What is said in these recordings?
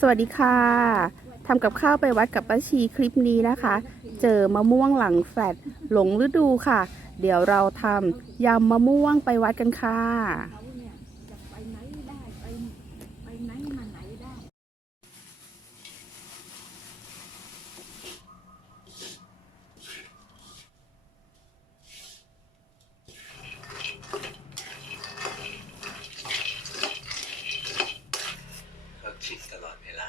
สวัสดีค่ะทำกับข้าวไปวัดกับป้าชีคลิปนี้นะคะ เจอมะม่วงหลังแฟดหลงฤดูค่ะ เดี๋ยวเราทำยำมะม่วงไปวัดกันค่ะ เขาเนี่ยจะไปไหนได้ไปไปไหนมาไหนได้ เราคิดตลอดเวลา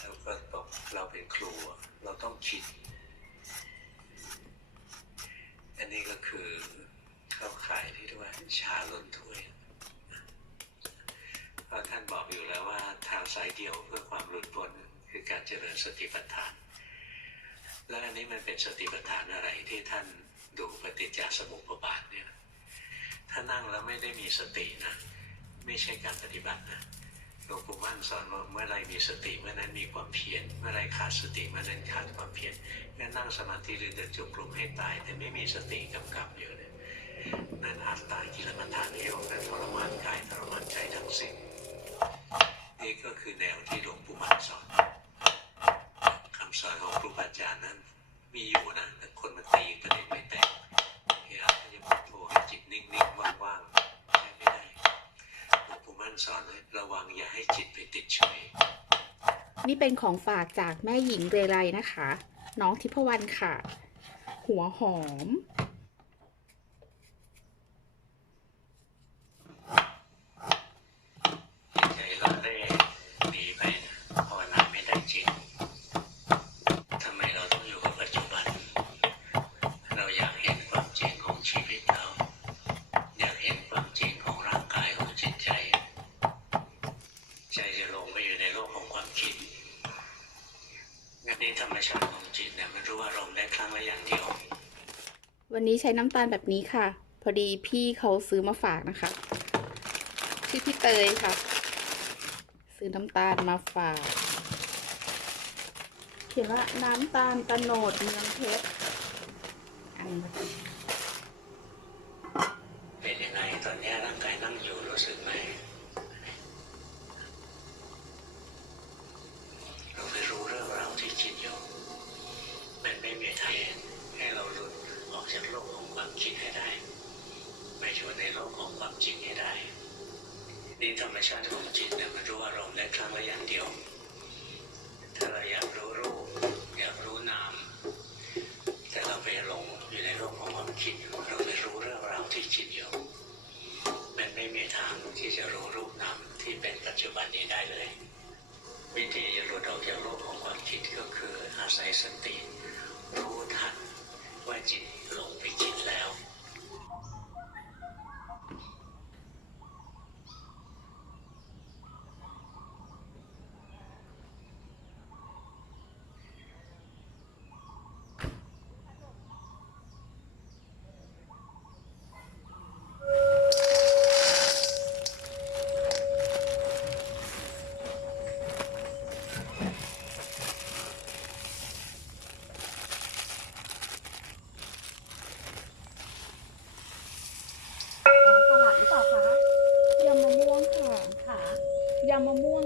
แล้วก็บอกเราเป็นครูอะเราต้องคิด อันนี้ก็คือเข้าข่ายที่เรียกว่า ชาล้นถ้วยเพราะท่านบอกอยู่แล้วว่าทางสายเดียวเพื่อความหลุดพ้นคือการเจริญสติปัฏฐาน แล้วอันนี้มันเป็นสติปัฏฐานอะไรที่ท่านดูปฏิจจสมุปบาทเนี่ยถ้านั่งแล้วไม่ได้มีสตินะไม่ใช่การปฏิบัตินะหลวงปู่มั่นสอนว่าเมื่อไรมีสติเมื่อนั้นมีความเพียรเมื่อไรขาดสติเมื่อนั้นขาดความเพียรงั้นนั่งสมาธิหรือเดินจงกรมให้ตาย แต่ไม่มีสติกำกับอยู่เนี่ย นั่นอัตตากิลมัฏฐานโยกนั่นทรมานกายทรมานใจทั้งสิ้นนี่ก็คือแนวที่หลวงปู่มั่นสอนคำสอนของครูบาอาจารย์นั้น มีอยู่นะแต่คนมาตีประเด็นไม่แตกพยายามจะพุทโธให้จิตนิ่งๆว่างๆใช้ไม่ได้หลวงปู่มั่นสอนให้ระวังอย่าให้จิตไปติดเฉยนี่เป็นของฝากจากแม่หญิงเรไรนะคะ น้องทิพวรรณค่ะ หัวหอม ใจเราได้หนีไปภาวนาไม่ได้จริงทำไมเราต้องอยู่กับปัจจุบัน เราอยากเห็นความจริงของชีวิตเรา อยากเห็นความจริงของร่างกายของจิตใจ ใจจะลงไปอยู่ในโลกของความคิดงั้นนี้ธรรมชาติของจิตเนี่ยมันรู้อารมณ์ได้ครั้งละอย่างเดียว วันนี้ใช้น้ำตาลแบบนี้ค่ะ พอดีพี่เขาซื้อมาฝากนะคะ ชื่อพี่เตยค่ะ ซื้อน้ำตาลมาฝาก เขียนว่าน้ำตาลตะโนดเมืองเพชรอันนี้ เป็นยังไงตอนนี้ร่างกายนั่งอยู่รู้สึกไหม เราไปรู้เรื่องราวที่คิดอยู่ มันไม่มีทางให้เราหลุดออกจากโลกของความคิดให้ได้ไปอยู่ในโลกของความจริงให้ได้ นี่ธรรมชาติของจิตเนี่ยมันรู้อารมณ์ได้ครั้งละอย่างเดียว ถ้าเราอยากรู้รูป อยากรู้นาม แต่เราไปหลงอยู่ในโลกของความคิด เราไปรู้เรื่องราวที่คิดอยู่ มันไม่มี ที่จะรู้รูปนามที่เป็นปัจจุบันนี้ได้เลย วิธีจะหลุดออกจากโลกของความคิดก็คืออาศัยสติรู้ทันว่าจิตหลงไปคิดแล้ว อ๋อสลัดหรือเปล่าคะยำมะม่วงค่ะค่ะยำมะม่วง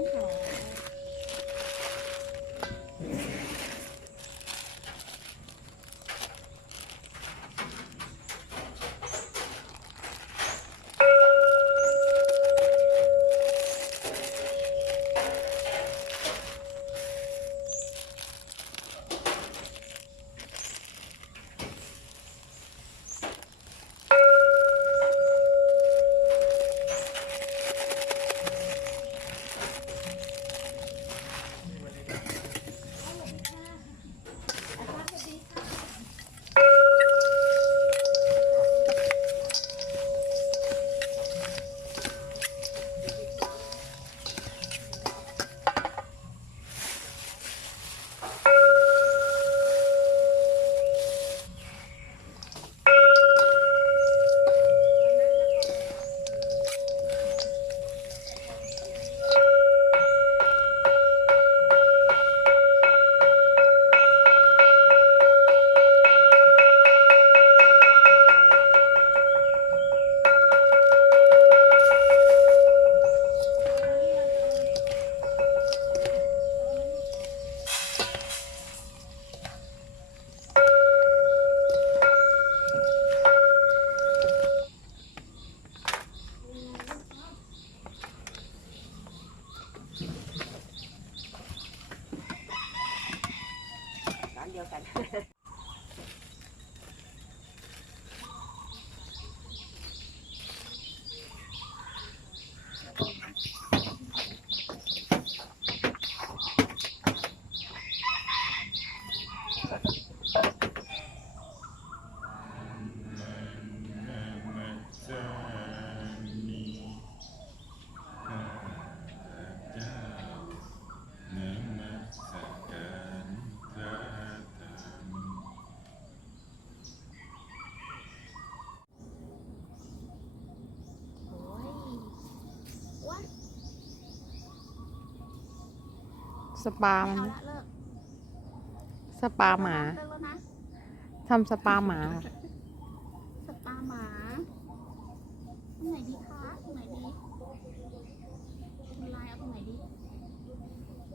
嘿嘿 สปาไม่มันเอาละเลิกสปาหมาเลิกแล้วนะทำสปาหมา สปาหมาตรงไหนดีคะตรงไหนดีคุณลายเอาตรงไหนดี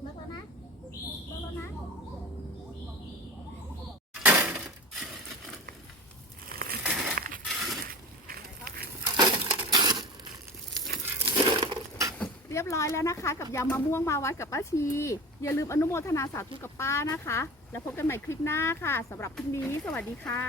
เลิกแล้วนะเลิกแล้วนะ เรี ยบร้อยแล้วนะคะ กับยำมะม่วงมาวัดกับป้าชี อย่าลืมอนุโมทนาสาธุกับป้านะคะ แล้วพบกันใหม่คลิปหน้าค่ะสำหรับคลิปนี้ สวัสดีค่ะ